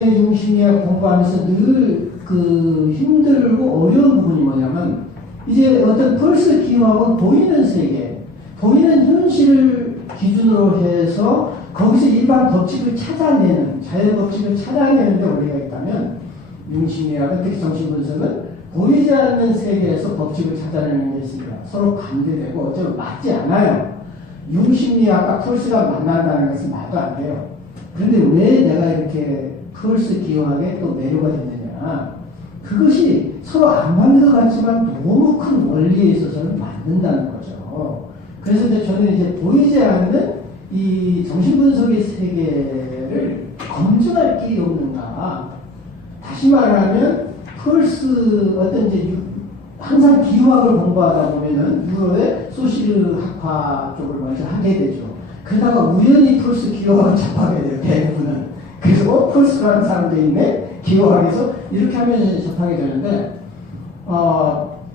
중심이야 공부하면서 늘 그 힘들고 어려운 부분이 뭐냐면 이제 어떤 펄스 기호하고 보이는 세계, 보이는 현실을 기준으로 해서 거기서 일반 법칙을 찾아내는, 자연 법칙을 찾아내는 데 원리가 있다면 중심이야는 특히 정신분석은 보이지 않는 세계에서 법칙을 찾아내는 게 있습니다. 서로 반대되고 어쩌면 맞지 않아요. 융심리학과 펄스가 만난다는 것은 말도 안 돼요. 그런데 왜 내가 이렇게 펄스 기호학에 또 매료가 됐느냐. 그것이 서로 안 맞는 것 같지만 너무 큰 원리에 있어서는 맞는다는 거죠. 그래서 이제 저는 이제 보이지 않는 이 정신분석의 세계를 검증할 길이 없는가. 다시 말하면 펄스 어떤 이제 항상 기호학을 공부하다 보면은 유럽의 소시르 학파 쪽을 먼저 하게 되죠. 그러다가 우연히 펄스 기호학을 접하게 돼요, 대부분은. 그래서 펄스라는 사람도 있네? 기호학에서 이렇게 하면 접하게 되는데,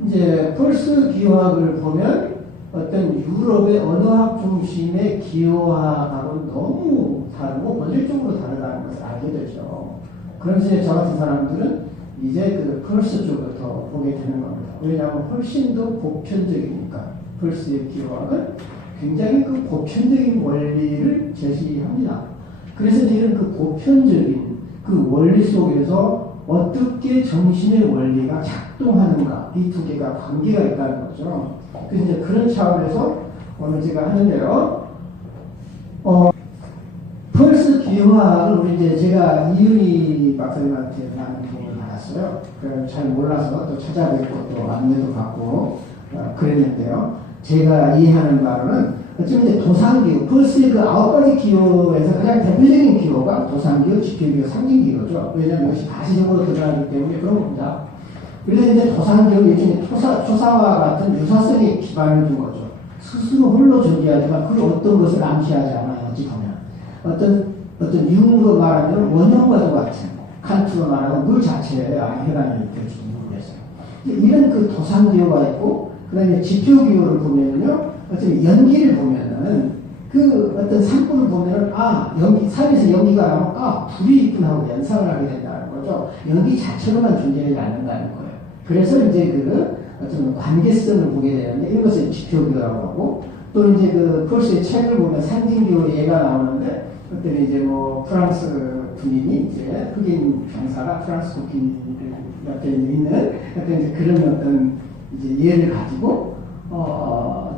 이제 펄스 기호학을 보면 어떤 유럽의 언어학 중심의 기호학하고는 너무 다르고 본질적으로 다르다는 것을 알게 되죠. 그러면서 저 같은 사람들은 이제 그 펄스 쪽을 더 보게 되는 겁니다. 왜냐하면 훨씬 더 보편적이니까. 펄스의 기호학은 굉장히 그 보편적인 원리를 제시합니다. 그래서 이런 그 보편적인 그 원리 속에서 어떻게 정신의 원리가 작동하는가, 이 두 개가 관계가 있다는 거죠. 그래서 이제 그런 차원에서 오늘 제가 하는데요. 펄스 기호학을 우리 이제 제가 이윤희 박사님한테 많은 도움을 받았어요. 잘 몰라서 또 찾아뵙고 또 안내도 받고 그랬는데요. 제가 이해하는 바로는 어쩌면 이제 도상기호, 펄스의 그 9가지 기호에서 가장 대표적인 기호가 도상기호, 지표기호, 상징기호죠. 왜냐하면 이것이 가시적으로 드러나기 때문에 그런 겁니다. 그래서 이제 도상기호, 일종의 초사와 같은 유사성에 기반을 둔 거죠. 스스로 홀로 존재하지만 그 어떤 것을 암시하지 않아요. 어찌 보면. 어떤 융으로 말하면 원형과도 같은, 칸트로 말하면 물 자체에 아예 해당이 될지 모르겠어요. 이런 그 도상기호가 있고, 그 다음에 지표기호를 보면요. 어쩌면 연기를 보면은 그 어떤 산불을 보면은 연기, 산에서 연기가 나면 불이 있구나 하고 연상을 하게 된다는 거죠. 연기 자체로만 존재하지 않는다는 거예요. 그래서 이제 그 어쩌면 관계성을 보게 되는데 이것을 지표기호라고 하고 또 이제 그 펄스의 책을 보면 상징기호 예가 나오는데 그때 이제 뭐 프랑스 군인이 이제 흑인 병사가 프랑스 국인 옆에 있는 어떤 이제 그런 어떤 이제 예를 가지고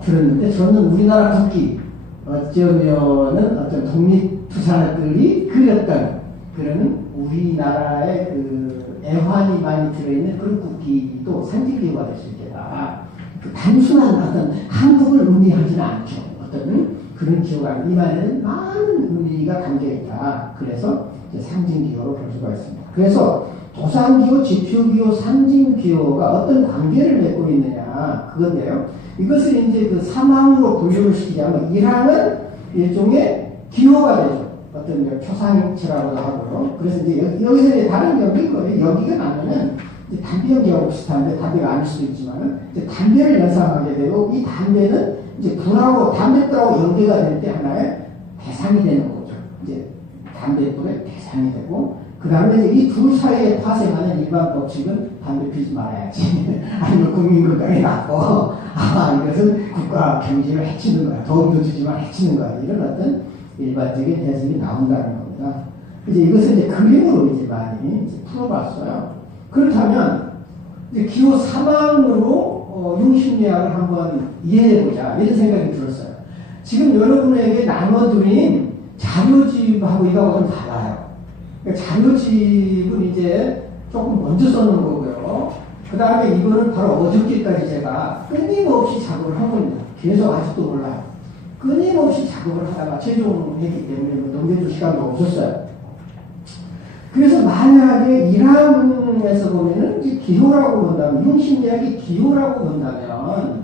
들었는데 저는 우리나라 국기 어쩌면은 어떤 독립투사들이 그렸던 그런 우리나라의 그 애환이 많이 들어있는 그런 국기도 상징기호가 될 수 있겠다. 그 단순한 어떤 한국을 의미하지는 않죠. 어떤 그런 기호가 이 말에는 많은 의미가 담겨있다. 그래서 이제 상징기호로 볼 수가 있습니다. 그래서 도상기호, 지표기호, 상징기호가 어떤 관계를 맺고 있느냐 그건데요. 이것을 이제 그 3항으로 분류를 시키자면 1항은 일종의 기호가 되죠. 어떤 표상체라고도 하고요. 그래서 이제 여기서 이제 다른 연기인 거예요. 연기가 나면은 담배 연기하고 비슷한데 담배가 아닐 수도 있지만은 이제 담배를 연상하게 되고 이 담배는 이제 불하고 담뱃불하고 연계가 될 때 하나의 대상이 되는 거죠. 이제 담뱃불의 대상이 되고 그 다음에 이제 이 둘 사이에 파생하는 일반 법칙은 담배 피우지 말아야지. 아니면 국민 건강에 나빠. 이것은 국가 경제를 해치는 거야. 도움도 주지만 해치는 거야. 이런 어떤 일반적인 해석이 나온다는 겁니다. 이제 이것을 이제 그림으로 이제 많이 이제 풀어봤어요. 그렇다면 이제 기호 3항으로 융심리학을 한번 이해해보자. 이런 생각이 들었어요. 지금 여러분에게 나눠드린 자료집하고 이거하고 좀 달라요. 자료집은 이제 조금 먼저 써놓은 거고요. 그 다음에 이거는 바로 어저께까지 제가 끊임없이 작업을 한 겁니다. 계속 아직도 몰라요. 끊임없이 작업을 하다가 최종했기 때문에 넘겨줄 시간이 없었어요. 그래서 만약에 1항에서 보면은 이제 기호라고 본다면, 융심리학이 기호라고 본다면,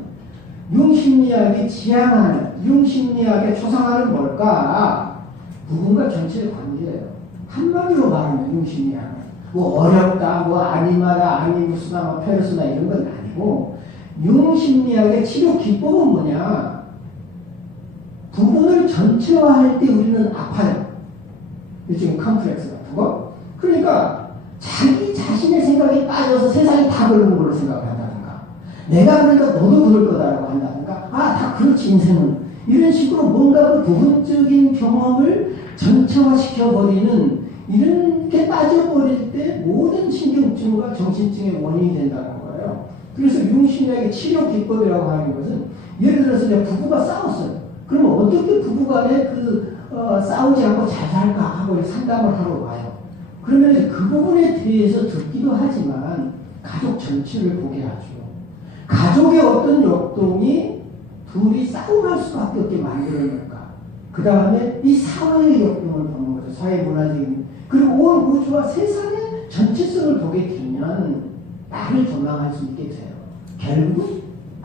융심리학이 지향하는, 융심리학의 초상화는 뭘까? 부분과 전체의 관계예요. 한마디로 말하면 융심리학은 뭐 어렵다, 뭐 아니마다, 아니무스나, 뭐 페르스나 이런 건 아니고 융심리학의 치료 기법은 뭐냐? 부분을 전체화할 때 우리는 아파요. 일종의 컴플렉스 같은 거. 그러니까 자기 자신의 생각에 빠져서 세상이 다 그런 걸로 생각을 한다든가, 내가 그러니까 너도 그럴 거다라고 한다든가, 아, 다 그렇지 인생은, 이런 식으로 뭔가 그 부분적인 경험을 전체화시켜버리는 이런 게 빠져버릴 때 모든 신경증과 정신증의 원인이 된다는 거예요. 그래서 융심리학의 치료 기법이라고 하는 것은, 예를 들어서 이제 부부가 싸웠어요. 그러면 어떻게 부부간에 싸우지 않고 잘 살까 하고 상담을 하러 와요. 그러면 이제 그 부분에 대해서 듣기도 하지만 가족 전체를 보게 하죠. 가족의 어떤 역동이 둘이 싸움할 수밖에 없게 만들어낼까. 그 다음에 이 사회의 역동을 보는 거죠. 사회 문화적인. 그리고 온 우주와 세상의 전체성을 보게 되면 나를 전망할 수 있게 돼요. 결국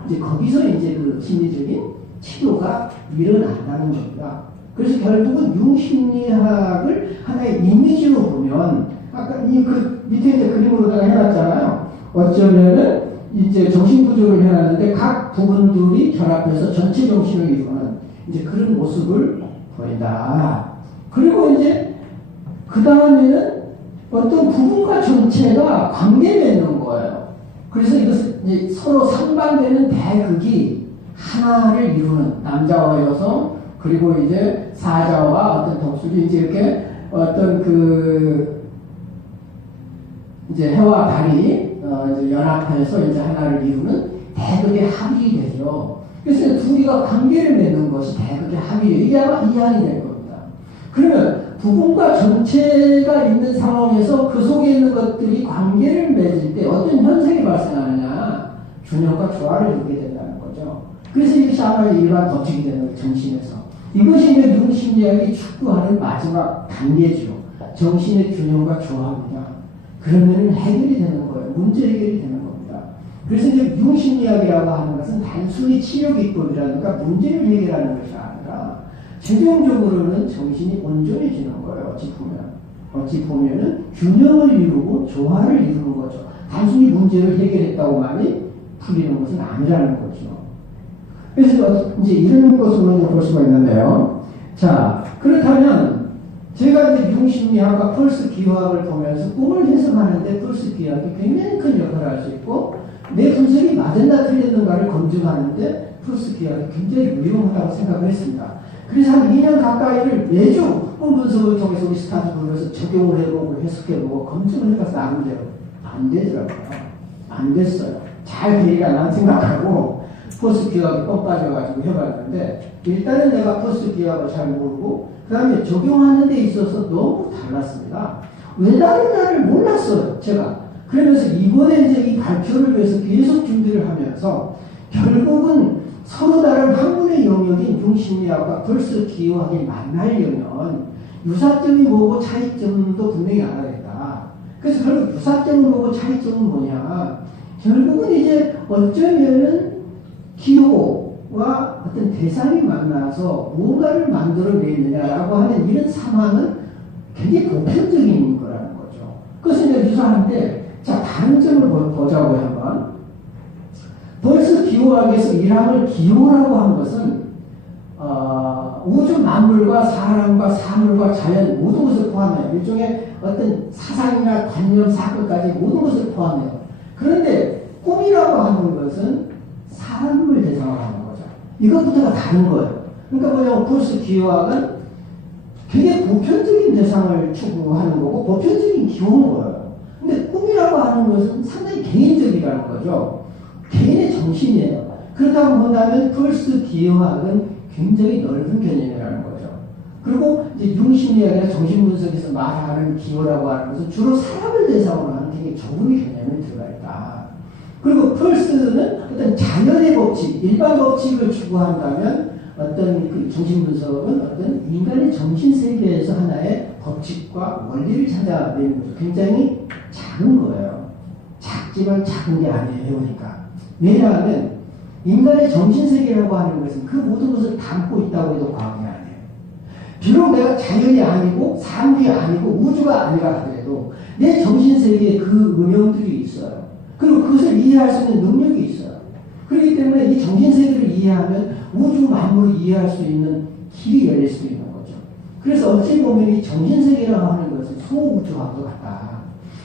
이제 거기서 이제 그 심리적인 치료가 일어난다는 겁니다. 그래서 결국은 융심리학을 하나의 이미지로 보면, 아까 그 밑에 이제 그림으로다가 해놨잖아요. 어쩌면은 이제 정신구조를 해놨는데 각 부분들이 결합해서 전체 정신을 이루는 이제 그런 모습을 보인다. 그리고 이제 그 다음에는 어떤 부분과 전체가 관계 맺는 거예요. 그래서 이것은 이제 서로 상반되는 대극이 하나를 이루는, 남자와 여성, 그리고 이제 사자와 어떤 독수리, 이제 이렇게 어떤 이제 해와 달이 이제 연합해서 이제 하나를 이루는 대극의 합이 되죠. 그래서 둘이가 관계를 맺는 것이 대극의 합이에요. 이게 아마 이해이 될 겁니다. 그러면 부분과 전체가 있는 상황에서 그 속에 있는 것들이 관계를 맺을 때 어떤 현상이 발생하느냐, 균형과 조화를 이루게 된다는 거죠. 그래서 이것이 아마 일반 법칙이 되는 거예요, 정신에서. 이것이 이제 융심리학이 추구하는 마지막 단계죠. 정신의 균형과 조화입니다. 그러면 해결이 되는 거예요. 문제 해결이 되는 겁니다. 그래서 이제 융심리학이라고 하는 것은 단순히 치료 기법이라든가 문제를 해결하는 것이 아니라 최종적으로는 정신이 온전해지는 거예요. 어찌 보면은 균형을 이루고 조화를 이루는 거죠. 단순히 문제를 해결했다고만이 풀리는 것은 아니라는 거죠. 그래서 이제 이런 것으로 볼 수가 있는데요. 자, 그렇다면 제가 이제 융심리학과 펄스 기호학을 보면서 꿈을 해석하는데 펄스 기호학이 굉장히 큰 역할을 할 수 있고, 내 분석이 맞았나 틀렸는가를 검증하는데 펄스 기호학이 굉장히 유용하다고 생각을 했습니다. 그래서 한 2년 가까이를 매주 꿈 분석을 통해서 우리 스타트부에서 적용을 해보고 해석해보고 검증을 해봐서 안 되더라고요. 안 됐어요. 잘 되리라 난 생각하고 포스 기하학이 뻥 빠져가지고 해봤는데, 일단은 내가 포스 기하학을 잘 모르고 그 다음에 적용하는 데 있어서 너무 달랐습니다. 왜 다른가를 몰랐어요, 제가. 그러면서 이번에 이제 이 발표를 위해서 계속 준비를 하면서 결국은 서로 다른 학문의 영역인 융심리학과 펄스 기호학이 만나려면 유사점이 뭐고 차이점도 분명히 알아야겠다. 그래서 결국 유사점을 보고 차이점은 뭐냐. 결국은 이제 어쩌면은 기호와 어떤 대상이 만나서 무언가를 만들어내느냐라고 하는 이런 상황은 굉장히 보편적인 거라는 거죠. 그것은 이제 유사한데, 자, 다른 점을 보자고요, 한번. 벌써 기호학에서 일항을 기호라고 한 것은, 우주 만물과 사람과 사물과 자연 모든 것을 포함해요. 일종의 어떤 사상이나 관념, 사건까지 모든 것을 포함해요. 그런데 꿈이라고 하는 것은 사람을 대상으로 하는 거죠. 이것부터가 다른 거예요. 그러니까 뭐냐면 펄스 기호학은 굉장히 보편적인 대상을 추구하는 거고 보편적인 기호인 거예요. 근데 꿈이라고 하는 것은 상당히 개인적이라는 거죠. 개인의 정신이에요. 그렇다고 본다면 펄스 기호학은 굉장히 넓은 개념이라는 거죠. 그리고 이제 융심리학이나 정신분석에서 말하는 기호라고 하는 것은 주로 사람을 대상으로 하는 되게 좁은 개념이 들어가 있다. 그리고 펄스는 어떤 자연의 법칙, 일반 법칙을 추구한다면 어떤 그 정신분석은 어떤 인간의 정신세계에서 하나의 법칙과 원리를 찾아내는 거죠. 굉장히 작은 거예요. 작지만 작은 게 아니에요. 배우니까. 왜냐하면 인간의 정신세계라고 하는 것은 그 모든 것을 담고 있다고 해도 과언이 아니에요. 비록 내가 자연이 아니고 사물이 아니고 우주가 아니라 하더라도 내 정신세계에 그 음영들이 있어요. 그리고 그것을 이해할 수 있는 능력이 있어요. 그렇기 때문에 이 정신세계를 이해하면 우주 만물을 이해할 수 있는 길이 열릴 수 있는 거죠. 그래서 어찌 보면 이 정신세계라고 하는 것은 소우주하고 같다.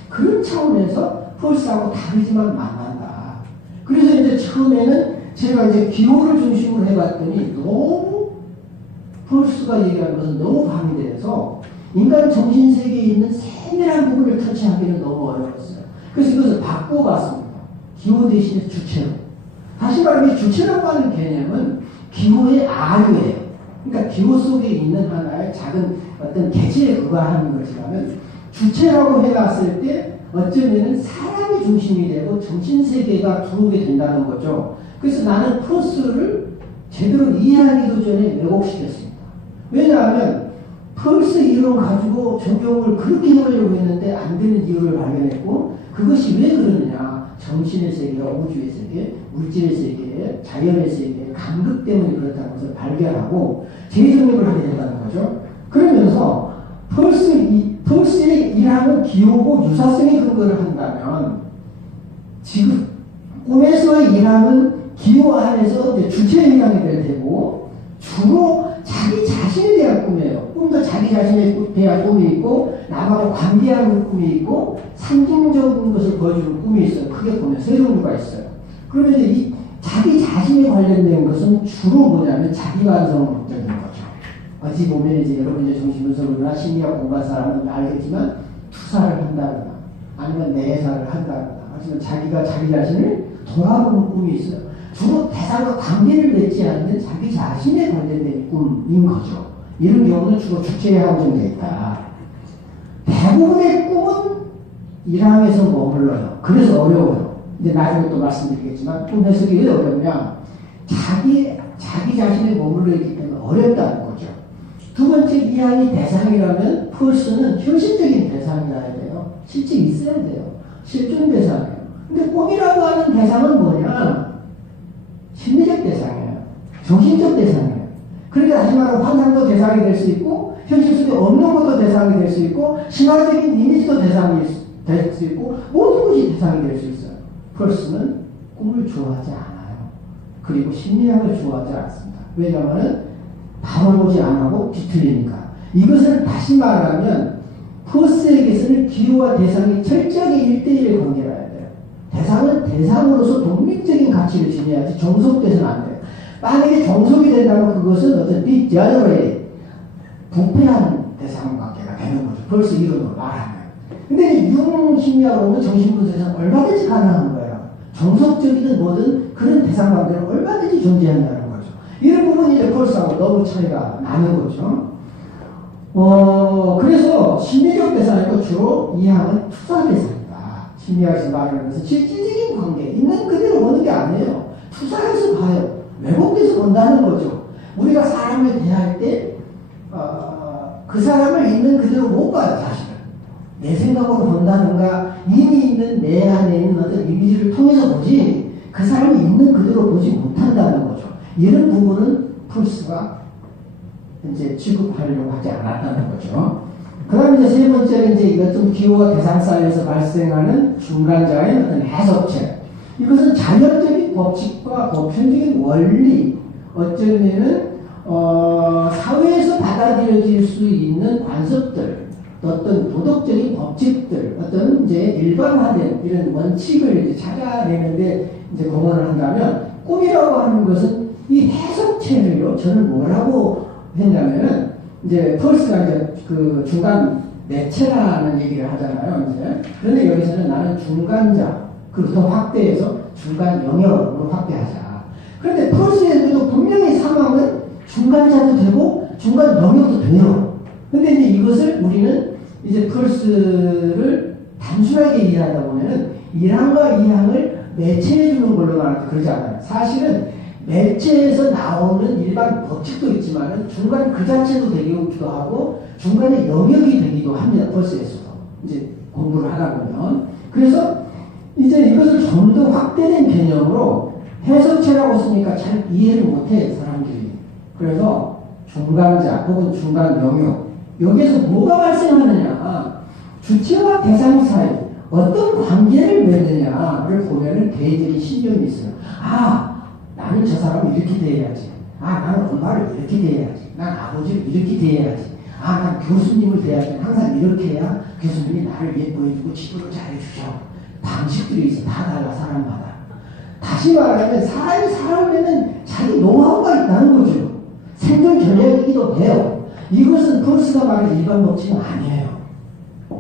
그런 차원에서 펄스하고 다르지만 만난다. 그래서 이제 처음에는 제가 이제 기호를 중심으로 해봤더니 너무 펄스가 얘기하는 것은 너무 방대해서 인간 정신세계에 있는 세밀한 부분을 터치하기는 너무 어려웠어요. 그래서 이것을 바꿔봤습니다. 기호 대신에 주체로. 다시 말하면 주체라고 하는 개념은 기호의 아류예요. 그러니까 기호 속에 있는 하나의 작은 어떤 개체에 부과하는 것이라면 주체라고 해놨을 때 어쩌면 사람이 중심이 되고 정신세계가 들어오게 된다는 거죠. 그래서 나는 펄스를 제대로 이해하기도 전에 왜곡시켰습니다. 왜냐하면 펄스 이론 가지고 적용을 그렇게 해보려고 했는데 안 되는 이유를 발견했고 그것이 왜 그러느냐. 정신의 세계와 우주의 세계, 물질의 세계, 자연의 세계, 감각 때문에 그렇다는 것을 발견하고 재정립을 하게 된다는 거죠. 그러면서 펄스의 일하는 기호고 유사성의 근거를 한다면 지금 꿈에서의 일하는 기호 안에서 이제 주체의 일하게 될 테고 주로 자기 자신에 대한 꿈이에요. 꿈도 자기 자신에 대한 꿈이 있고 남하고 관계하는 꿈이 있고 상징적인 것을 보여주는 꿈이 있어요. 크게 보면 세 종류가 있어요. 그러면 이 자기 자신에 관련된 것은 주로 뭐냐면 자기 완성을 목적인 거죠. 어찌 보면 이제 여러분 이제 정신분석이나 심리학 공부한 사람은 알겠지만 투사를 한다거나 아니면 내사를 한다거나 하지만 자기가 자기 자신을 돌아보는 꿈이 있어요. 주로 대상과 관계를 맺지 않는 자기 자신에 관련된 꿈인 거죠. 이런 경우는 주로 주체에 한정되어 있다. 대부분의 꿈은 일항에서 머물러요. 그래서 어려워요. 근데 나중에 또 말씀드리겠지만 꿈 해석이 왜 어렵냐? 자기 자신에 머물러 있기 때문에 어렵다는 거죠. 두 번째, 일항이 대상이라면 펄스는 현실적인 대상이라야 돼요. 실제 있어야 돼요. 실존 대상이에요. 근데 꿈이라고 하는 대상은 뭐냐? 심리적 대상이에요. 정신적 대상이에요. 그러니까 다시 말하면 환상도 대상이 될 수 있고 현실 속에 없는 것도 대상이 될 수 있고 신화적인 이미지도 대상이 될 수 있고 모든 것이 대상이 될 수 있어요. 펄스는 꿈을 좋아하지 않아요. 그리고 심리학을 좋아하지 않습니다. 왜냐하면 바라보지 않고 뒤틀리니까. 이것을 다시 말하면 펄스에게서는 기호와 대상이 철저하게 1대1의 관계라야 돼요. 대상은 대상으로서 독립적인 가치를 지녀야지 종속돼서는 안 돼요. 만약에 종속이 된다면 그것은 어떤 degenerate, 부패한 대상 관계가 되는 거죠. 펄스 이론으로 말하면. 근데 융 심리학으로는 정신분석에서는 얼마든지 가능한 거예요. 정석적이든 뭐든 그런 대상 관계는 얼마든지 존재한다는 거죠. 이런 부분이 이제 펄스하고 너무 차이가 나는 거죠. 그래서 심리적 대상이고 주로 이항은 투사 대상이다. 심리학에서 말하는 것은 실질적인 관계, 있는 그대로 보는 게 아니에요. 투사해서 봐요. 왜곡돼서 본다는 거죠. 우리가 사람을 대할 때, 그 사람을 있는 그대로 못 봐요, 사실은. 내 생각으로 본다는가, 이미 있는 내 안에 있는 어떤 이미지를 통해서 보지, 그 사람이 있는 그대로 보지 못한다는 거죠. 이런 부분은 펄스가 이제 취급하려고 하지 않았다는 거죠. 그 다음에 이제 세 번째는 이제 이것 좀 기호와 대상 사이에서 발생하는 중간자의 어떤 해석체. 이것은 자연적인 법칙과 보편적인 원리, 어쩌면은, 사회에서 받아들여질 수 있는 관습들, 어떤 도덕적인 법칙들, 어떤 이제 일반화된 이런 원칙을 이제 찾아내는데 이제 공헌을 한다면, 꿈이라고 하는 것은 이 해석체를요, 저는 뭐라고 했냐면은, 이제 펄스가 이제 그 중간 매체라는 얘기를 하잖아요, 이제. 그런데 여기서는 나는 중간자, 그리고 더 확대해서 중간 영역으로 확대하자. 그런데 펄스에서도 분명히 상황은 중간자도 되고 중간 영역도 돼요. 근데 이제 이것을 우리는 이제 펄스를 단순하게 이해하다 보면은 일항과 이항을 매체해 주는 걸로 말하면 그러지 않아요. 사실은 매체에서 나오는 일반 법칙도 있지만은 중간 그 자체도 되기도 하고 중간에 영역이 되기도 합니다. 펄스에서도. 이제 공부를 하다 보면. 그래서 이제 이것을 좀 더 확대된 개념으로 해석체라고 쓰니까 잘 이해를 못해 사람들이. 그래서 중간자 혹은 중간 영역, 여기에서 뭐가 발생하느냐, 주체와 대상 사이 어떤 관계를 맺느냐를 보면은 개인적인 신념이 있어요. 나는 저 사람을 이렇게 대해야지. 나는 엄마를 이렇게 대해야지. 난 아버지를 이렇게 대해야지. 난 교수님을 대할 때 항상 이렇게 해야 교수님이 나를 예뻐해주고 지도를 잘해주죠. 방식들이 있어. 다 달라, 사람마다. 다시 말하면 사람이 살아오려면 자기 노하우가 있다는 거죠. 생존 전략이기도 해요. 이것은 펄스가 말하는 일반 법칙은 아니에요.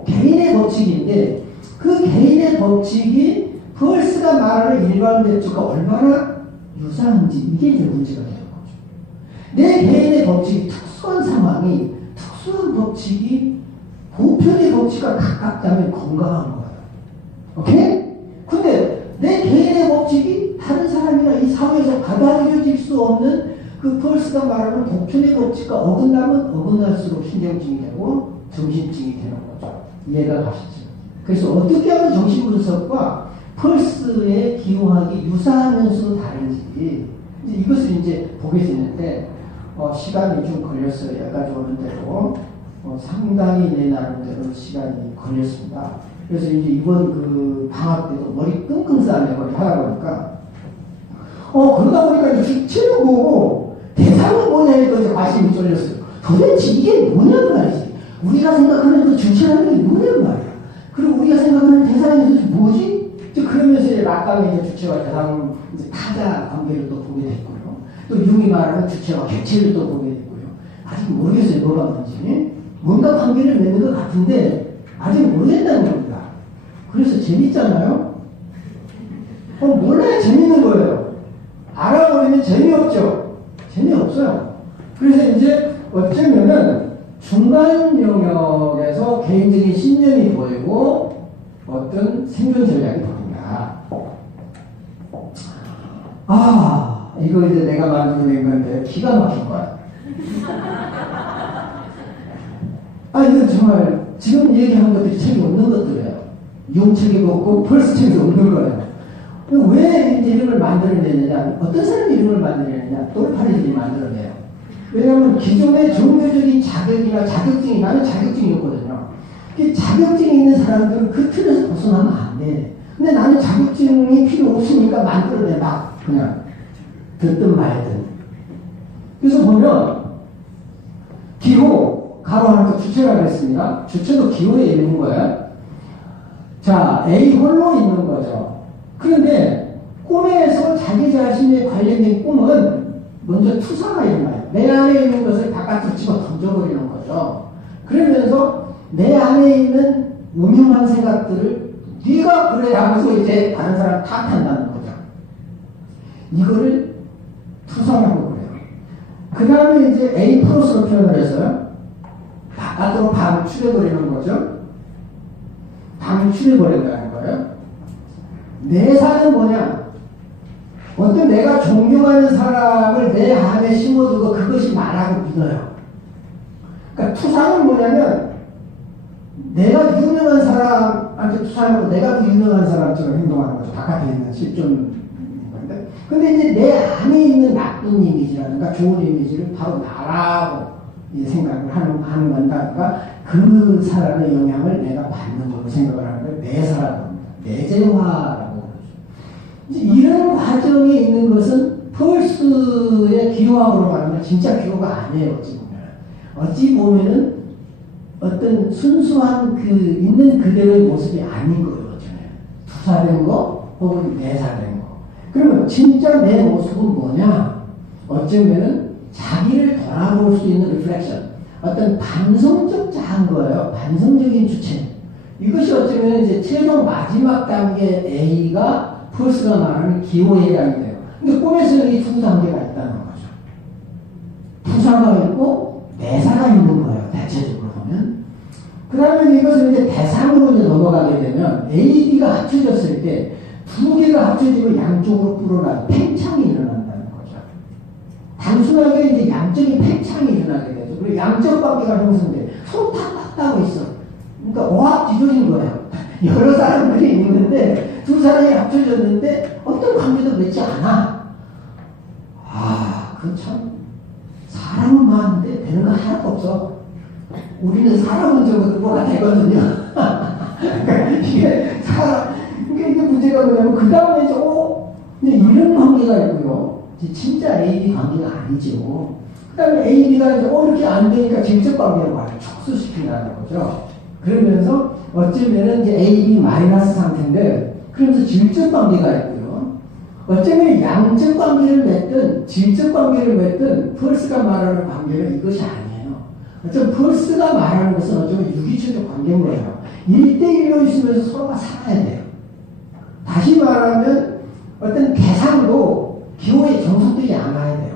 개인의 법칙인데 그 개인의 법칙이 펄스가 말하는 일반 법칙과 얼마나 유사한지 이게 이제 문제가 되는 거죠. 내 개인의 법칙이 특수한 상황이 특수한 법칙이 보편의 법칙과 가깝다면 건강한 거예요. 오케이? 근데 내 개인의 법칙이 다른 사람이나 이 사회에서 받아들여질 수 없는 그 펄스가 말하는 보편의 법칙과 어긋나면 어긋날수록 신경증이 되고 정신증이 되는 거죠. 이해가 가시죠? 그래서 어떻게 하면 정신분석과 펄스의 기호학이 유사하면서도 다른지 이제 이것을 이제 보겠는데 시간이 좀 걸렸어요. 여기까지 오는데도 상당히 내 나름대로 시간이 걸렸습니다. 그래서 이제 이번 그 방학 때도 머리 끙끙 싸네 머리 하다 보니까 그러다 보니까 이제 주체는 뭐고 대상은 뭐냐 해도 이제 관심이 쏠렸어요. 도대체 이게 뭐냐는 말이지. 우리가 생각하는 그 주체라는 게 뭐냐는 말이야. 그리고 우리가 생각하는 대상이 도대체 뭐지? 그러면서 이제 막강히 이제 주체와 대상 이제 타자 관계를 또 보게 됐고요. 또 융이 말하는 주체와 객체를 또 보게 됐고요. 아직 모르겠어요. 뭐가 뭔지. 뭔가 관계를 맺는 것 같은데 아직 모르겠다는 겁니다. 그래서 재밌잖아요? 몰라야 재밌는 거예요. 알아버리면 재미없죠? 재미없어요. 그래서 이제 어쩌면은 중간 영역에서 개인적인 신념이 보이고 어떤 생존 전략이 보입니다. 이거 이제 내가 만들어낸 건데 기가 막힌 거야. 이건 정말 지금 얘기한 것들이 책이 없는 것들이에요. 용책이 없고 펄스 책이 없는 거예요. 왜 이제 이름을 만들어내느냐? 어떤 사람이 이름을 만들어내느냐? 돌파리들이 만들어내요. 왜냐하면 기존의 종교적인 자격이나 자격증이 나는 자격증이었거든요. 자격증이 있는 사람들은 그 틀에서 벗어나면 안 돼. 근데 나는 자격증이 필요 없으니까 만들어내 막 그냥 듣든 말든. 그래서 보면 기호 가로 하나 주체라고 했습니다. 주체도 기호에 있는 거예요. 자, A 홀로 있는 거죠. 그런데 꿈에서 자기 자신에 관련된 꿈은 먼저 투사가 일어나요. 내 안에 있는 것을 바깥으로 집어 던져버리는 거죠. 그러면서 내 안에 있는 음흉한 생각들을 네가 그래 하면서 이제 다른 사람 탓한다는 거죠. 이거를 투사라고 그래요. 그 다음에 이제 A 플러스로 표현을 했어요. 바깥으로 방출해버리는 거죠. 방출해버린다는 거예요. 내사는 뭐냐? 어떤 내가 존경하는 사람을 내 안에 심어두고 그것이 나라고 믿어요. 그러니까 투사는 뭐냐면 내가 유명한 사람한테 투사하고 내가 그 유명한 사람처럼 행동하는 거죠. 바깥에 있는 실존 건데. 근데 이제 내 안에 있는 나쁜 이미지라든가 좋은 이미지를 바로 나라고 생각을 하는 건다. 그러니까 그 사람의 영향을 내가 받는 걸로 생각을 하는 걸 내사라고 합니다. 내재화라고 그러죠. 이제 이런 과정에 있는 것은 펄스의 기호학으로 말하면 진짜 기호가 아니에요. 어찌 보면은 어떤 순수한 그 있는 그대로의 모습이 아닌 거예요. 투사된 거 혹은 내사된 거. 그러면 진짜 내 모습은 뭐냐? 어쩌면은 자기를 돌아볼 수 있는 리플렉션, 어떤 반성적 자한 거예요. 반성적인 주체. 이것이 어쩌면 이제 최종 마지막 단계 A가 펄스가 말하는 기호에 해당이 돼요. 근데 꿈에서는 이 두 단계가 있다는 거죠. 투사가 있고 내사가 있는 거예요. 대체적으로 보면. 그 다음에 이것을 이제 대상으로 이제 넘어가게 되면 A, B가 합쳐졌을 때 두 개가 합쳐지면 양쪽으로 불어나는 팽창이 일어난다는 거죠. 단순하게 이제 양적인 팽창이 일어나게 되죠. 그리고 양적 관계가 형성돼. 서로 탁탁하고 있어. 그러니까 오합 뒤조인 거예요. 여러 사람들이 있는데 두 사람이 합쳐졌는데 어떤 관계도 맺지 않아. 그 참 사람은 많은데 되는 거 하나도 없어. 우리는 사람은 적어도 뭐가 되거든요. 그러니까 이게 문제가 뭐냐면 그 다음에 이제 이런 관계가 있고요. 진짜 A-B 관계가 아니죠. 그 다음에 A-B가 이제 이렇게 안 되니까 질적 관계로 말을 촉수시킨다는 거죠. 그러면서 어쩌면은 이제 A, B 마이너스 상태인데, 그러면서 질적 관계가 있고요. 어쩌면 양적 관계를 맺든 질적 관계를 맺든 펄스가 말하는 관계는 이것이 아니에요. 어쩌면 펄스가 말하는 것은 어쩌면 유기체적 관계인 거예요. 1대1로 있으면서 서로가 살아야 돼요. 다시 말하면 어떤 대상도 기호에 정속되지 않아야 돼요.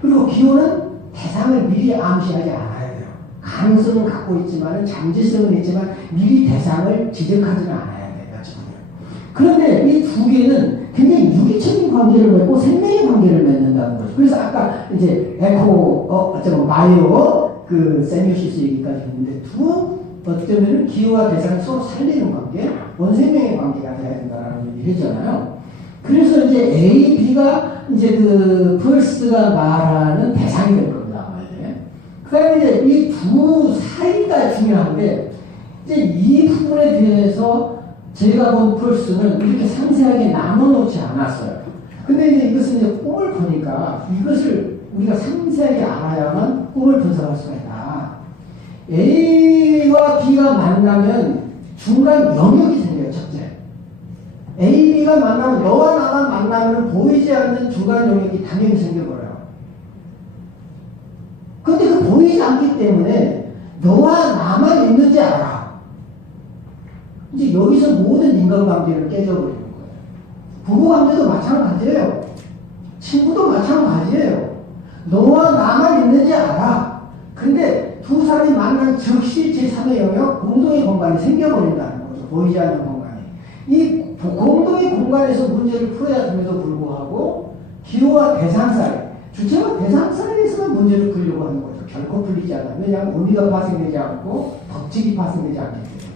그리고 기호는 대상을 미리 암시하지 않아야 돼요. 가능성은 갖고 있지만, 잠재성은 있지만 미리 대상을 지적하지는 않아야 돼요. 그런데 이 두 개는 굉장히 유기적인 관계를 맺고 생명의 관계를 맺는다는 거죠. 그래서 아까 이제 어쩌면 바이오 세미오시스 얘기까지 했는데, 어쩌면 기호와 대상이 서로 살리는 관계, 원생명의 관계가 돼야 된다는 얘기를 했잖아요. 그래서 이제 A, B가 이제 펄스가 말하는 대상이 될 겁니다. 그 다음에 이제 이 두 사이가 중요한데, 이제 이 부분에 대해서 제가 본 펄스는 이렇게 상세하게 나눠놓지 않았어요. 근데 이제 이것은 이제 꿈을 보니까 이것을 우리가 상세하게 알아야만 꿈을 분석할 수가 있다. A와 B가 만나면 중간 영역이 생겨요, 첫째. A, B가 만나면, 너와 나만 만나면 보이지 않는 중간 영역이 당연히 생겨버려요. 근데 그 보이지 않기 때문에 너와 나만 있는지 알아. 이제 여기서 모든 인간관계를 깨져버리는 거예요. 부부관계도 마찬가지예요. 친구도 마찬가지예요. 너와 나만 있는지 알아. 근데 두 사람이 만난 즉시 제3의 영역, 공동의 공간이 생겨버린다는 거죠. 보이지 않는 공간이. 이 공동의 공간에서 문제를 풀어야 됨에도 불구하고 기호와 대상 사이, 주체와 대상 사이에서만 문제를 풀려고 하는 거죠. 결코 풀리지 않아요. 왜냐하면 의미가 파생되지 않고 법칙이 파생되지 않기 때문에.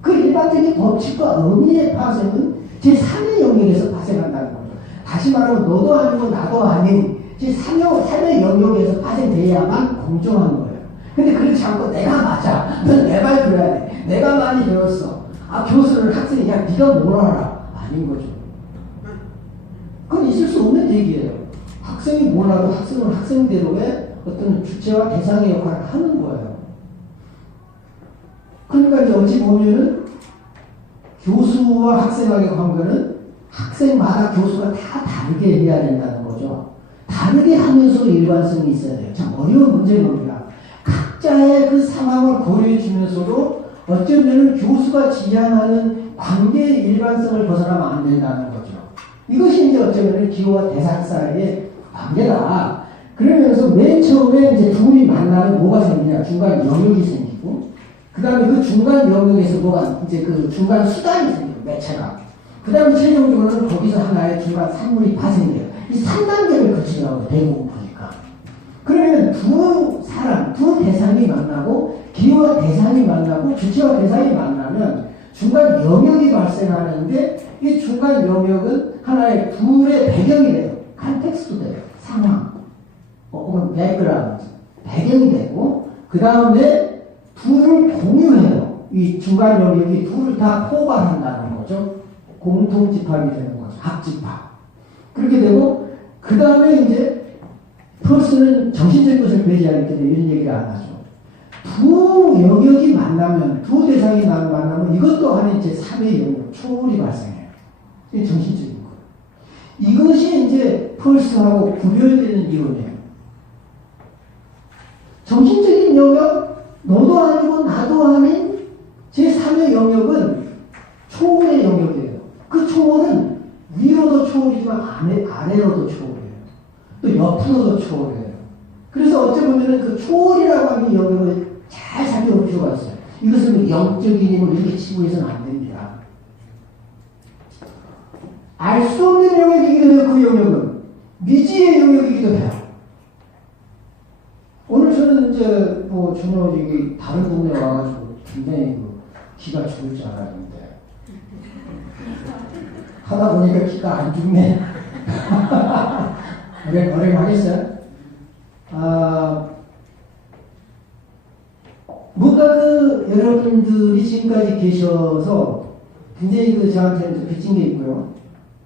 그 일반적인 법칙과 의미의 파생은 제3의 영역에서 파생한다는 거죠. 다시 말하면 너도 아니고 나도 아닌 제3의 영역에서 파생돼야만 공정한 거예요. 근데 그렇지 않고 내가 맞아. 넌 내 말 들어야 돼. 내가 많이 배웠어. 교수는 학생이 야 네가 뭘 알아. 아닌 거죠. 그건 있을 수 없는 얘기예요. 학생이 몰라도 학생은 학생대로의 어떤 주체와 대상의 역할을 하는 거예요. 그러니까 이제 어찌 보면은 교수와 학생과의 관계는 학생마다 교수가 다 다르게 해야 된다는 거죠. 다르게 하면서 일관성이 있어야 돼요. 참 어려운 문제인 겁니다. 각자의 그 상황을 고려해 주면서도 어쩌면 교수가 지향하는 관계의 일관성을 벗어나면 안 된다는 거죠. 이것이 이제 어쩌면 기호와 대상 사이의 관계다. 그러면서 맨 처음에 이제 둘이 만나면 뭐가 생기냐? 중간 영역이 생기고, 그 다음에 그 중간 영역에서 뭐가 이제 그 중간 수단이 생겨요. 매체가. 그 다음에 최종적으로는 거기서 하나의 중간 산물이 파생돼요. 이 3단계를 거치더라고요. 대부분 보니까. 그러면 두 사람, 두 대상이 만나고, 기호와 대상이 만나고, 주체와 대상이 만나면 중간 영역이 발생하는데, 이 중간 영역은 하나의 둘의 배경이 돼요. 컨텍스트 돼요. 상황. 혹은 백그라운드. 배경이 되고, 그 다음에 둘을 공유해요. 이 중간 영역이 둘을 다 포괄한다는 거죠. 공통 집합이 되는 거죠. 합집합. 그렇게 되고, 그 다음에 이제 펄스는 정신적 것을 배제하기 때문에 이런 얘기를 안 하죠. 두 영역이 만나면, 두 대상이 만나면 이것 또한 이제 3의 영역, 초월이 발생해요. 이게 정신적인 거예요. 이것이 이제 펄스하고 구별되는 이론이에요. 정신적인 영역, 너도 아니고 나도 아닌 제3의 영역은 초월의 영역이에요. 그 초월은 위로도 초월이지만 아래로도 초월이에요. 또 옆으로도 초월이에요. 그래서 어찌 보면은 그 초월이라고 하는 영역을 잘 살펴볼 필요가 있어요. 이것은 영적인 힘을 이렇게 치부해서는 안 됩니다. 알 수 없는 영역이기도 해요. 그 영역은 미지의 영역이기도 해요. 오늘 저는 이제 뭐 저는 여기 다른 동네 와가지고 굉장히 기가 죽을 줄 알았는데 하다 보니까 기가 안 죽네. 오래 가겠어요? 뭔가 여러분들이 지금까지 계셔서 굉장히 저한테는 빚진 게 있고요.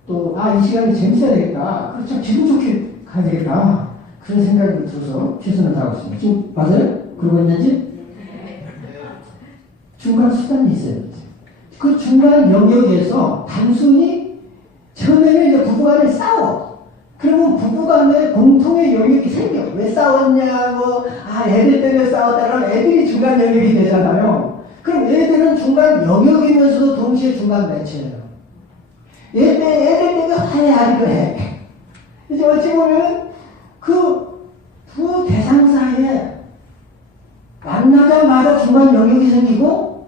또, 이 시간이 재밌어야 되겠다. 그렇죠. 기분 좋게 가야 되겠다. 그런 생각이 들어서 최선을 다하고 있습니다. 지금 맞아요? 그러고 있는지? 중간 수단이 있어요. 그 중간 영역에서 단순히 처음에는 이제 부부간에 싸워. 그러면 부부간에 공통의 영역이 생겨. 왜 싸웠냐고, 애들 때문에 싸웠다면 애들이 중간 영역이 되잖아요. 그럼 애들은 중간 영역이면서도 동시에 중간 매체예요. 애들 때문에 화해하기도 해. 이제 어찌 보면 그 두 대상 사이에 만나자마자 중간 영역이 생기고,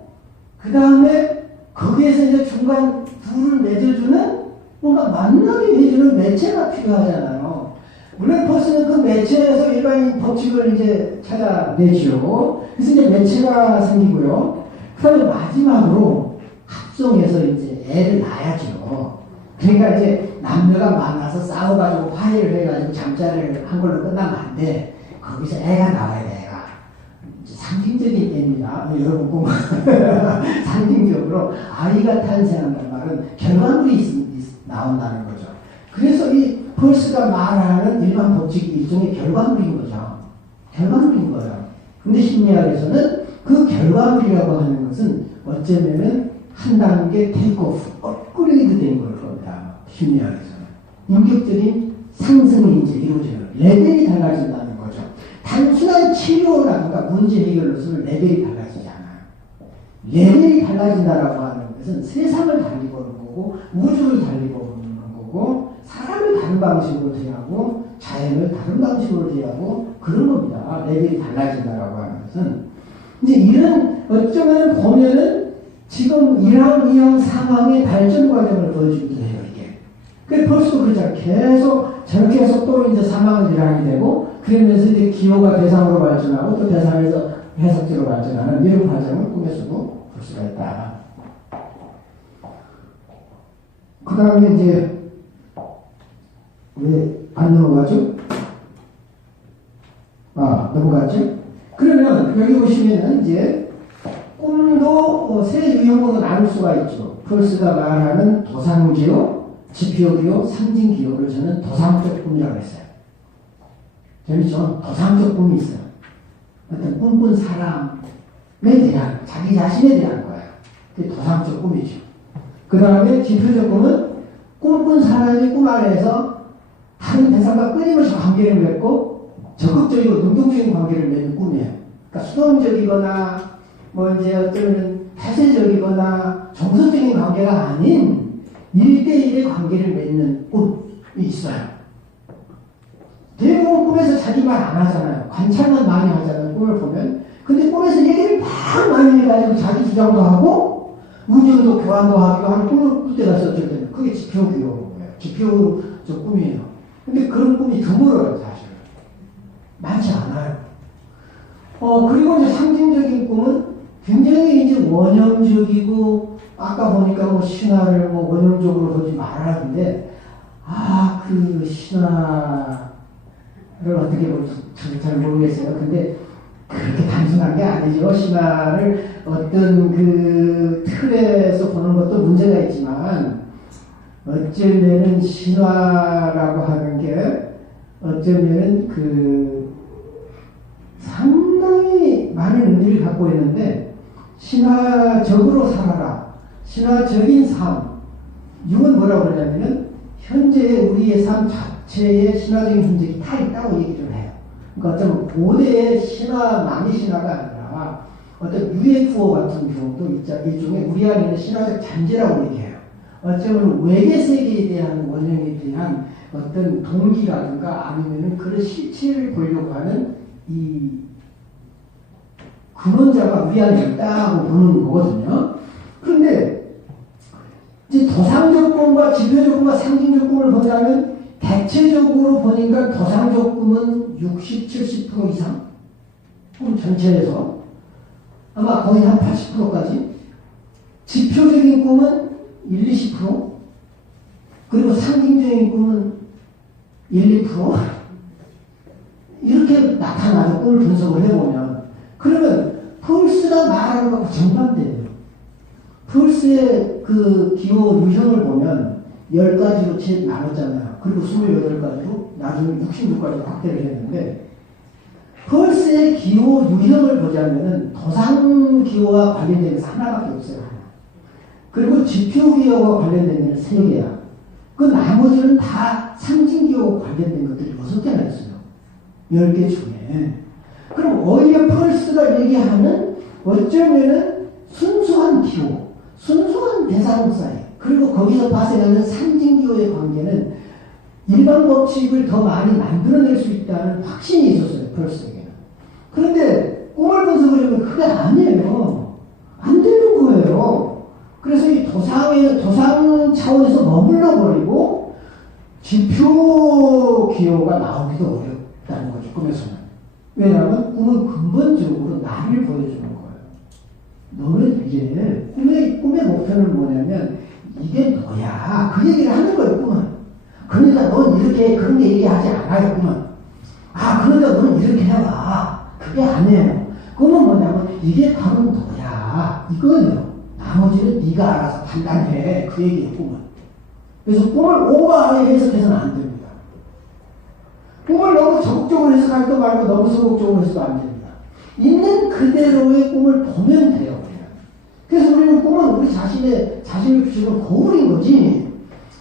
그 다음에 거기에서 이제 중간 둘을 맺어주는 뭔가 만나게 해주는 매체가 필요하잖아요. 물론 펄스는 그 매체에서 일반인 법칙을 이제 찾아내죠. 그래서 이제 매체가 생기고요. 그 다음에 마지막으로 합성해서 이제 애를 낳아야죠. 그러니까 이제 남녀가 만나서 싸워가지고 화해를 해가지고 잠자리를 한 걸로 끝나면 안 돼. 거기서 애가 나와야 돼, 애가. 상징적인 애입니다. 여러분 꼭 상징적으로 아이가 탄생한다는 말은 결과물이 나온다는 거죠. 그래서 이 펄스가 말하는 일반 법칙이 일종의 결과물인 거죠. 결과물인 거예요. 근데 심리학에서는 그 결과물이라고 하는 것은 어쩌면은 한 단계 테이크오프, 업그레이드 된 걸 겁니다. 심리학에서는. 인격적인 상승이 이제 이루어지는, 레벨이 달라진다는 거죠. 단순한 치료라든가 문제 해결로서는 레벨이 달라지지 않아요. 레벨이 달라진다라고 하는 것은 세상을 달리 보는 거고, 우주를 달리 보는 거고, 사람을 다른 방식으로 대하고, 자연을 다른 방식으로 대하고, 그런 겁니다. 레벨이 달라진다라고 하는 것은. 이제 이런, 어쩌면 보면은 지금 1항, 2항, 3항의 발전 과정을 보여주기도 해요, 이게. 그래서 벌써 그러잖아요. 계속, 저렇게 해서 또 이제 3항은 1항이 되고, 그러면서 이제 기호가 대상으로 발전하고, 또 대상에서 해석지로 발전하는 이런 과정을 꿈에서도 볼 수가 있다. 그 다음에 이제, 왜 안 넘어가죠? 넘어갔죠? 그러면 여기 보시면은 이제 꿈도 세 유형으로 나눌 수가 있죠. 펄스가 말하는 도상기호, 지표기호, 상징기호를 저는 도상적 꿈이라고 했어요. 재밌죠? 도상적 꿈이 있어요. 어떤 꿈꾼 사람에 대한, 자기 자신에 대한 거예요. 그게 도상적 꿈이죠. 그 다음에 지표적 꿈은 꿈꾼 사람이 꿈 안에서 다른 대상과 끊임없이 관계를 맺고 적극적이고 능동적인 관계를 맺는 꿈이에요. 그러니까 수동적이거나 뭐 이제 어쩌면 폐쇄적이거나 정서적인 관계가 아닌 1대1의 관계를 맺는 꿈이 있어요. 대부분 꿈에서 자기 말 안 하잖아요. 관찰만 많이 하잖아요. 꿈을 보면. 근데 꿈에서 얘기를 막 많이 해가지고 자기 주장도 하고 의견도 교환도 하기도 하는 꿈을 꿀 때가 있었을 때는 그게 지표기호예요. 지표적 꿈이에요. 근데 그런 꿈이 드물어요, 사실. 많지 않아요. 그리고 이제 상징적인 꿈은 굉장히 이제 원형적이고, 아까 보니까 뭐 신화를 뭐 원형적으로 보지 말라는데, 그 신화를 어떻게 볼지 잘 모르겠어요. 근데 그렇게 단순한 게 아니죠. 신화를 어떤 그 틀에서 보는 것도 문제가 있지만, 어쩌면은 신화라고 하는 게 어쩌면은 그 상당히 많은 의미를 갖고 있는데, 신화적으로 살아라, 신화적인 삶, 이건 뭐라고 그러냐면은 현재 우리의 삶 자체에 신화적인 흔적이 다 있다고 얘기를 해요. 그러니까 어쩌면 고대의 신화, 남의 신화가 아니라 어떤 UFO 같은 경우도 일종의 우리 안에 있는 신화적 잔재라고 얘기해요. 어쩌면 외계 세계에 대한 원형에 대한 어떤 동기라든가 아니면은 그런 실체를 보려고 하는 이 근원자가 우리 안에 있다고 보는 거거든요. 그런데 이제 도상적 꿈과 지표적 꿈과 상징적 꿈을 보자면 대체적으로 보니까 도상적 꿈은 60, 70% 이상? 꿈 전체에서 아마 거의 한 80%까지. 지표적인 꿈은 1, 20%, 그리고 상징적인 꿈은 1, 2%, 이렇게 나타나는 꿈을 분석을 해보면, 그러면 펄스가 말하는 것과 정반대예요. 펄스의 그 기호 유형을 보면 10가지로 나눴잖아요. 그리고 28가지로 나중에 66가지로 확대를 했는데, 펄스의 기호 유형을 보자면은 도상 기호와 관련된 것은 하나밖에 없어요. 하나. 그리고 지표 기호와 관련된 것은 3개야. 그 나머지는 다 상징 기호와 관련된 것들이 6개나 있어요. 10개 중에. 그럼 오히려 펄스가 얘기하는 어쩌면은 순수한 기호, 순수한 대상사이, 그리고 거기서 발생하는 상징 기호의 관계는 일반 법칙을 더 많이 만들어낼 수 있다는 확신이 있었어요. 펄스에게는. 그런데 꿈을 분석을 하면 그게 아니에요. 안 되는 거예요. 그래서 이 도상 차원에서 머물러 버리고 지표 기호가 나오기도 어렵다는 거죠. 꿈에서는. 왜냐하면 꿈은 근본적으로 나를 보여주는 거예요. 너는 이제 꿈의 목표는 뭐냐면 이게 너야. 그 얘기를 하는 거예요. 꿈은. 그러니까 넌 이렇게 그런 게 얘기하지 않아요. 꿈은. 그러니까 넌 이렇게 해봐. 그게 아니에요. 꿈은 뭐냐면 이게 바로 너야. 이거예요. 나머지는 네가 알아서 판단해. 그 얘기예요. 꿈은. 그래서 꿈을 오버하게 해석해서는 안 됩니다. 꿈을 너무 적극적으로 해석할도 말고 너무 소극적으로 해서도 안 됩니다. 있는 그대로의 꿈을 보면 돼요. 그래서 우리는 꿈은 우리 자신을 비추는 거울인 거지.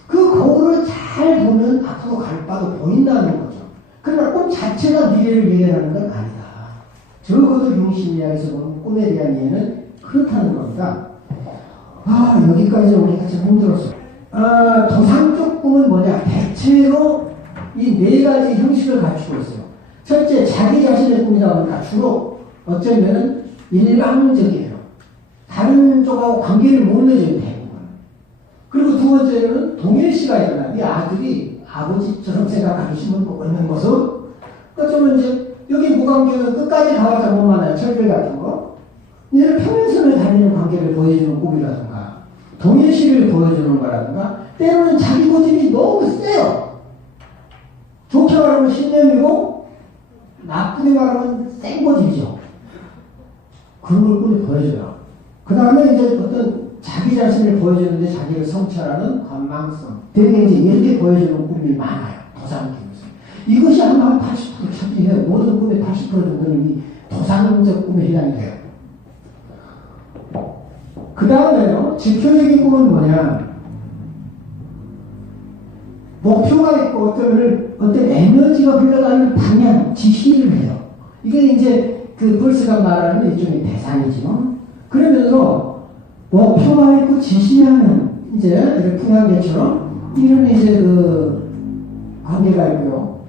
그 거울을 잘 보면 앞으로 갈 바도 보인다는 거죠. 그러나 꿈 자체가 미래를 예견하는 건 아니다. 적어도 융심리학에서 보면 꿈에 대한 이해는 그렇다는 겁니다. 여기까지 우리가 좀 힘들었어. 도상적 꿈은 뭐냐? 대체로 이 4가지 형식을 갖추고 있어요. 첫째, 자기 자신의 꿈이다 보니까 주로 어쩌면 일방적이에요. 다른 쪽하고 관계를 못 맺어요, 대부분. 그리고 두 번째로는 동일시가 있잖아요. 네 아들이 아버지처럼 생각하는 신문 보고 있는 모습. 어쩌면 이제 여기 무관계는 끝까지 가봤자 못 만나요. 철벽 같은 거. 얘를 평행선을 달리는 관계를 보여주는 꿈이라든가 동일시를 보여주는 거라든가 때로는 자기 고집이 너무 세요. 좋게 말하면 신념이고 나쁘게 말하면 센 고집이죠. 그런 걸 꿈이 보여줘요. 그 다음에 이제 어떤 자기 자신을 보여주는데 자기를 성찰하는 관망성, 되게 이제 이렇게 보여주는 꿈이 많아요. 도상꿈에서. 이것이 아마 한 80% 차지해요. 모든 꿈의 80% 정도는 이 도상적 꿈에 해당이 돼요. 그 다음에요, 지표적인 꿈은 뭐냐? 목표가 있고 어떤 에너지가 흘러가는 방향, 지시를 해요. 이게 이제 그 펄스가 말하는 일종의 대상이죠. 그러면서 목표가 있고 지시하는 이제 이렇게 풍향계처럼 이런 이제 그 관계가 있고요.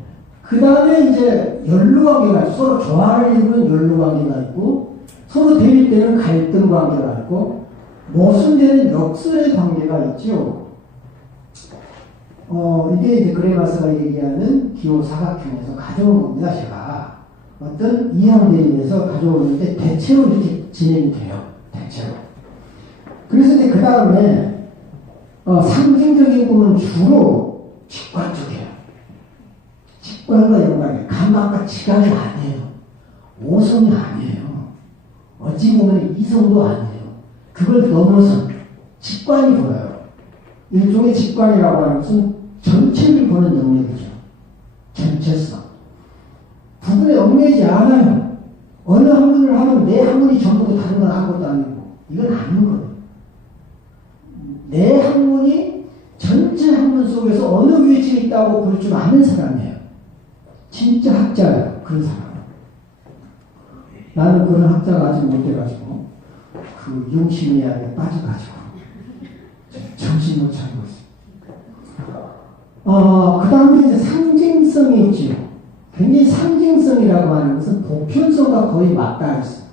그 다음에 이제 연루 관계가 있고 서로 조화를 이루는 연루 관계가 있고 서로 대립되는 갈등 관계가 있고 모순되는 역설의 관계가 있죠. 이게 이제 그레마스가 얘기하는 기호 사각형에서 가져온 겁니다. 제가 어떤 이형 대립에서 가져오는데 대체로 이렇게 진행이 돼요. 대체로. 그래서 이제 그 다음에 상징적인 꿈은 주로 직관 쪽이에요. 직관과 연관이에요. 감각과 지각이 아니에요. 오성이 아니에요. 어찌 보면 이성도 아니에요. 그걸 넘어선 직관이 보여요. 일종의 직관이라고 하는 것은 전체를 보는 능력이죠. 전체성. 부분에 얽매이지 않아요. 어느 학문을 하면 내 학문이 전부고 다른 건 아무것도 아니고 이건 아닌 거예요. 내 학문이 전체 학문 속에서 어느 위치에 있다고 볼 줄 아는 사람이에요. 진짜 학자예요. 그런 사람. 나는 그런 학자가 아직 못 돼가지고 그 융심리학에 빠져가지고 정신 못 차리고 있어요. 그 다음에 이제 상징성이 있죠. 굉장히 상징성이라고 하는 것은 보편성과 거의 맞닿아 있어요.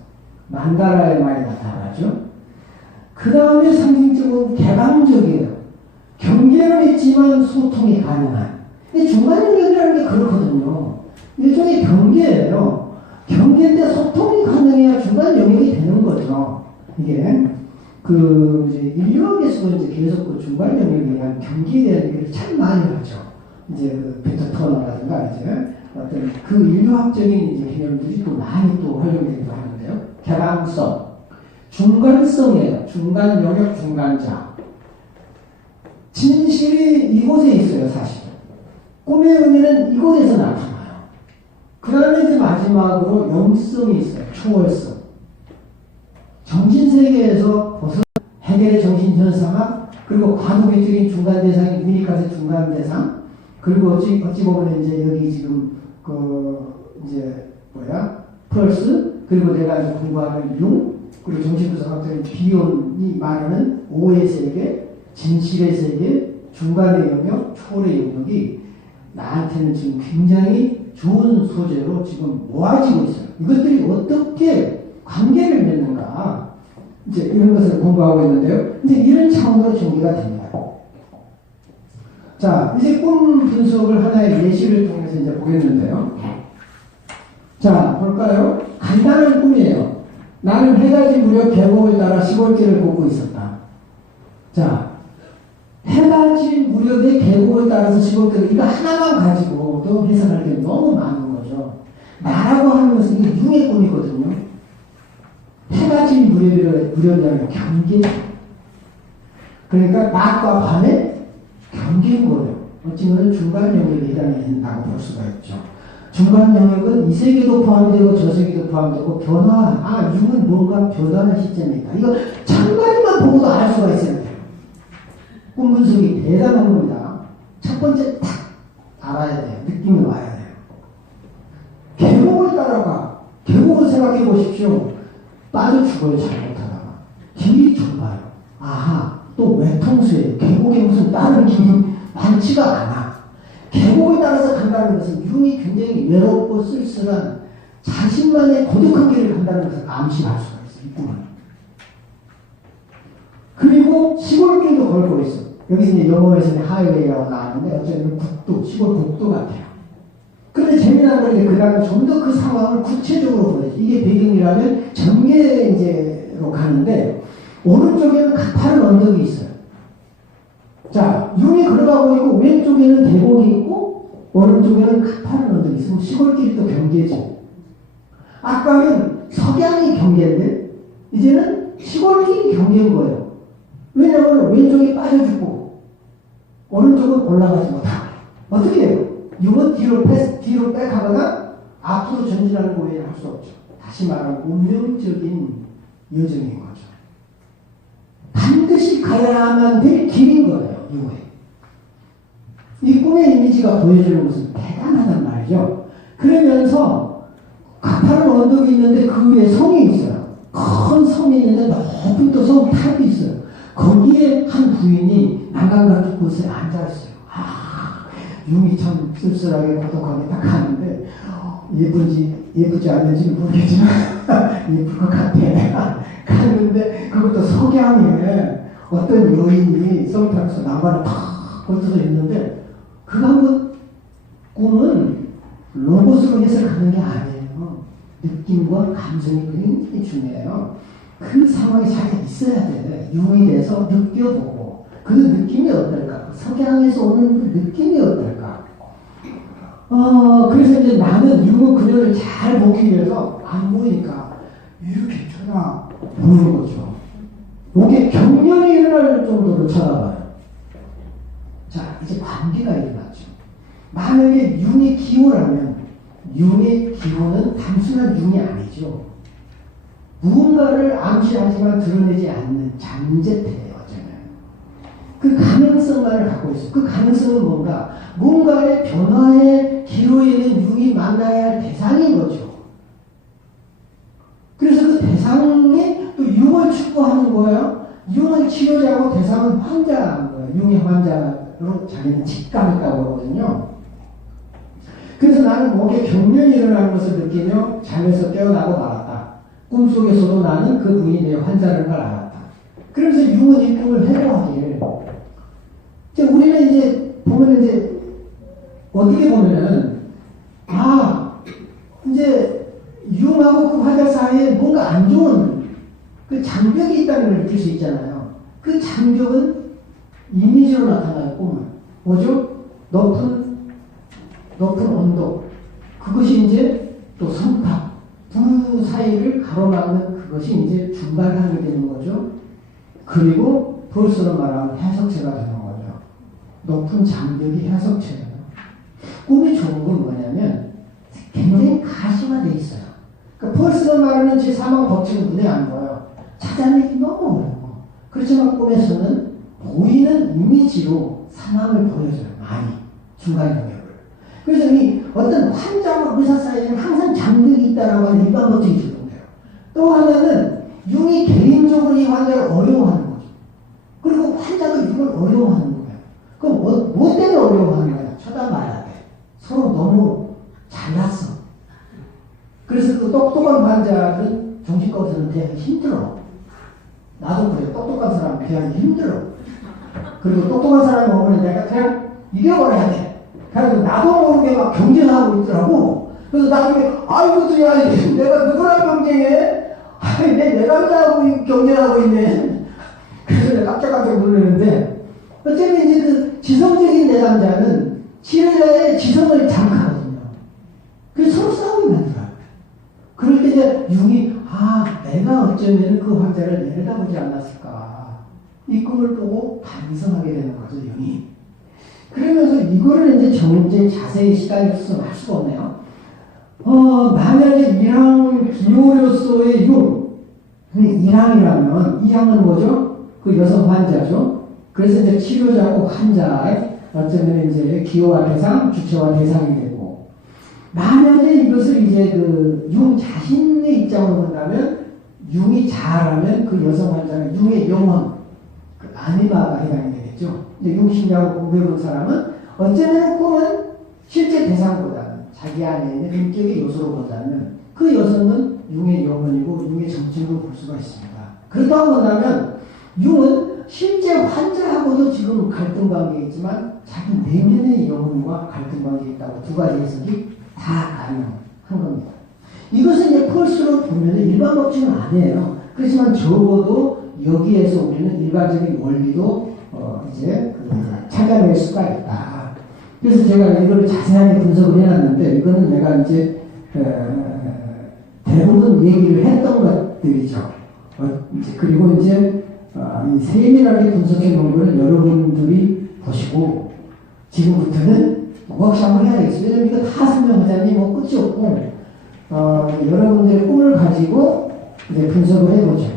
만다라에 많이 나타나죠. 그 다음에 상징적으로 개방적이에요. 경계는 있지만 소통이 가능한. 중간 연결이라는 게 그렇거든요. 일종의 경계예요. 경계인데 소통이 가능해야 중간 영역이 되는 거죠. 이게 그 이제 인류학에서도 이제 계속 그 중간 영역에 대한 경계에 대한 얘기를 참 많이 하죠. 이제 그 빅터 터너라든가 이제 어떤 그 인류학적인 이제 개념들이 또 많이 또 활용되기도 하는데요. 개방성, 중간성이에요. 중간 영역, 중간자. 진실이 이곳에 있어요, 사실. 꿈의 의미는 이곳에서 나타나요. 그 다음에 이제 마지막으로 영성이 있어요. 초월성. 정신세계에서 벗어 해결의 정신현상학, 그리고 과도기적인 중간대상이 유니카스 중간대상, 그리고 어찌 보면 이제 여기 지금 이제 펄스, 그리고 내가 이제 공부하는 융, 그리고 정신분석학적인 비혼이 말하는 오의 세계, 진실의 세계, 중간의 영역, 초월의 영역이 나한테는 지금 굉장히 좋은 소재로 지금 모아지고 있어요. 이것들이 어떻게 관계를 맺는가, 이제 이런 것을 공부하고 있는데요. 이제 이런 차원으로 전개가 됩니다. 자, 이제 꿈 분석을 하나의 예시를 통해서 이제 보겠는데요. 자, 볼까요? 간단한 꿈이에요. 나는 해가 진 무렵 계곡을 따라 시골길을 걷고 있었다. 자, 해가 진 무렵에 계곡을 따라서 시골길을, 이거 하나만 가지고도 해석할 게 너무 많은 거죠. 나라고 하는 것은 이게 융의 꿈이거든요. 해가 진 무렵이라는 경계. 그러니까 낮과 밤의 경계인 거예요. 어찌보면 중간 영역에 해당이 된다고 볼 수가 있죠. 중간 영역은 이 세계도 포함되고 저 세계도 포함되고 변화, 융은 뭔가 변화하는 시점이다. 이거 장관만 보고도 알 수가 있어야 돼요. 꿈 분석이 대단한 겁니다. 첫 번째 딱 알아야 돼요. 느낌이 와야 돼요. 계곡을 따라가. 계곡을 생각해 보십시오. 빠져 죽어요, 잘못하다가. 길이 좁아요. 아하, 또 외통수에 계곡에 무슨 다른 길이 많지가 않아. 계곡에 따라서 간다는 것은 융이 굉장히 외롭고 쓸쓸한 자신만의 고독한 길을 간다는 것을 암시할 수가 있어요, 이 꿈은. 그리고 시골길도 걸고 있어. 여기서 이제 영어에서는 하이웨이라고 나왔는데 어쩌면 국도, 시골 국도 같아요. 그런데 재미난 건 그 다음에 좀 더 그 상황을 구체적으로 보여줘. 이게 배경이라면 전개로 가는데 오른쪽에는 가파른 언덕이 있어요. 자, 융이 걸어가고 있고 왼쪽에는 계곡이 있고 오른쪽에는 가파른 언덕이 있으면 시골길이 또 경계죠. 아까는 석양이 경계인데 이제는 시골길이 경계인 거예요. 왜냐하면 왼쪽이 빠져 죽고 오른쪽은 올라가지 못하고. 어떻게 해요? 융은 뒤로 백하거나 앞으로 전진하는 거 외에는 할 수 없죠. 다시 말하면 운명적인 여정인 거죠. 반드시 가야만 될 길인 거예요, 융은. 이 꿈의 이미지가 보여주는 것은 대단하단 말이죠. 그러면서 가파른 언덕이 있는데 그 위에 성이 있어요. 큰 섬이 있는데 높은 또 섬 탑이 있어요. 거기에 한 부인이 난간같은 곳에 앉아있어요. 융이 참 쓸쓸하게 고독하게 딱 가는데 예쁘지 않는지는 모르겠지만 예쁠 것 같아. 가는데 그것도 석양에 어떤 여인이 썸 타면서 나만을 탁 걸쳐서 있는데 그거 한번 꿈은 로봇으로 해석하는 게 아니에요. 느낌과 감정이 굉장히 중요해요. 그 상황이 잘 있어야 돼. 융이 돼서 느껴보고 그 느낌이 어떨까? 석양에서 오는 그 느낌이 어떨까? 그래서 이제 나는 융은 그녀를 잘 보기 위해서 안 보이니까 이렇게 쳐다보는 거죠. 목에 경련이 일어날 정도로 쳐다봐요. 자, 이제 관계가 일어났죠. 만약에 융이 기호라면 융의 기호는 단순한 융이 아니죠. 무언가를 암시하지만 드러내지 않는 잠재태예요. 어쩌면 그 가능성만을 갖고 있어요. 그 가능성은 뭔가 뭔가의 변화의 기로에는 융이 만나야 할 대상인 거죠. 그래서 그 대상에 또 융을 추구하는 거예요. 융은 치료자고 대상은 환자인 거예요. 융의 환자로 자기는 직감했다고 그러거든요. 그래서 나는 목에 경련이 일어나는 것을 느끼며 잠에서 깨어나고 말았다. 꿈속에서도 나는 그 부인이 내 환자라는 걸 알았다. 그러면서 융은 이 꿈을 회고하길. 우리는 이제 보면 이제 어떻게 보면은 이제 융하고 그 환자 사이에 뭔가 안 좋은 그 장벽이 있다는 걸 느낄 수 있잖아요. 그 장벽은 이미지로 나타나요. 꿈은 뭐죠? 높은 언덕. 그것이 이제 또 성탑. 두 사이를 가로막는 그것이 이제 중간하게 되는 거죠. 그리고 벌써로 말하면 해석체가 되는 거죠. 높은 장벽이 해석체예요. 꿈이 좋은 건 뭐냐면 굉장히 가시화되어 있어요. 그러니까 펄스가 말하는 제 사망 법칙은 눈에 안 보여요. 찾아내기 너무 어려워. 그렇지만 꿈에서는 보이는 이미지로 사망을 보여줘요. 많이. 중간 영역을. 그래서 이 어떤 환자와 의사 사이에는 항상 장벽이 있다라고 하는 일반 법칙이 적용돼요. 또 하나는 융이 개인적으로 이 환자를 어려워하는 거죠. 그리고 환자도 융을 어려워하는 거예요. 그럼 뭐 때문에 어려워하는 거야? 쳐다봐야 돼. 서로 너무 잘났어. 그래서 그 똑똑한 환자는 정신과에서는 대하기 힘들어. 나도 그래. 똑똑한 사람 대하기 힘들어. 그리고 똑똑한 사람이 오면 내가 그냥 이겨버려야 돼. 그래서 나도 모르게 막 경쟁하고 있더라고. 그래서 나중에 아이고 야 내가 누구랑 경쟁해? 아이 내 내감자하고 경쟁하고 있네. 그래서 내가 깜짝깜짝 놀랐는데 어쩌면 이제 그 지성적인 내감자는 치료자의 지성을 장악하거든요. 그래서 서로 싸움이 만들어요. 그럴 때 이제 융이 내가 어쩌면 그 환자를 내려다보지 않았을까. 이 꿈을 보고 반성하게 되는 거죠, 융이. 그러면서 이거를 이제 자세히 시간이 없어서 할 수가 없네요. 만약에 이항 기호료소의 융, 이항은 뭐죠? 그 여성 환자죠. 그래서 이제 치료자고 환자의 어쩌면 이제 기호와 대상, 주체와 대상이 되고, 만약에 이것을 이제 그 융 자신의 입장으로 본다면, 융이 잘하면 그 여성 환자는 융의 영혼, 그 아니마가 해당이 되겠죠. 이제 융심리학을 공부해본 사람은 어쩌면 꿈은 실제 대상보다는 자기 안에 있는 인격의 요소로 본다면 그 여성은 융의 영혼이고 융의 정체로 볼 수가 있습니다. 그렇다고 본다면 융은 실제 환자하고도 지금 갈등 관계가 있지만 자기 내면의 영혼과 갈등 관계가 있다고 두 가지 해석이 다 가능한 겁니다. 이것은 이제 펄스로 보면 일반 법칙은 아니에요. 그렇지만 적어도 여기에서 우리는 일반적인 원리도 이제 찾아낼 수가 있다. 그래서 제가 이걸 자세하게 분석을 해놨는데 이거는 내가 이제 대부분 얘기를 했던 것들이죠. 그리고 이제 이 세밀하게 분석해 놓은 거를 여러분들이 보시고 지금부터는 워크숍을 해야 되겠어요. 왜냐면 이거 다 설명하자니 뭐 끝이 없고 여러분들의 꿈을 가지고 이제 분석을 해보죠.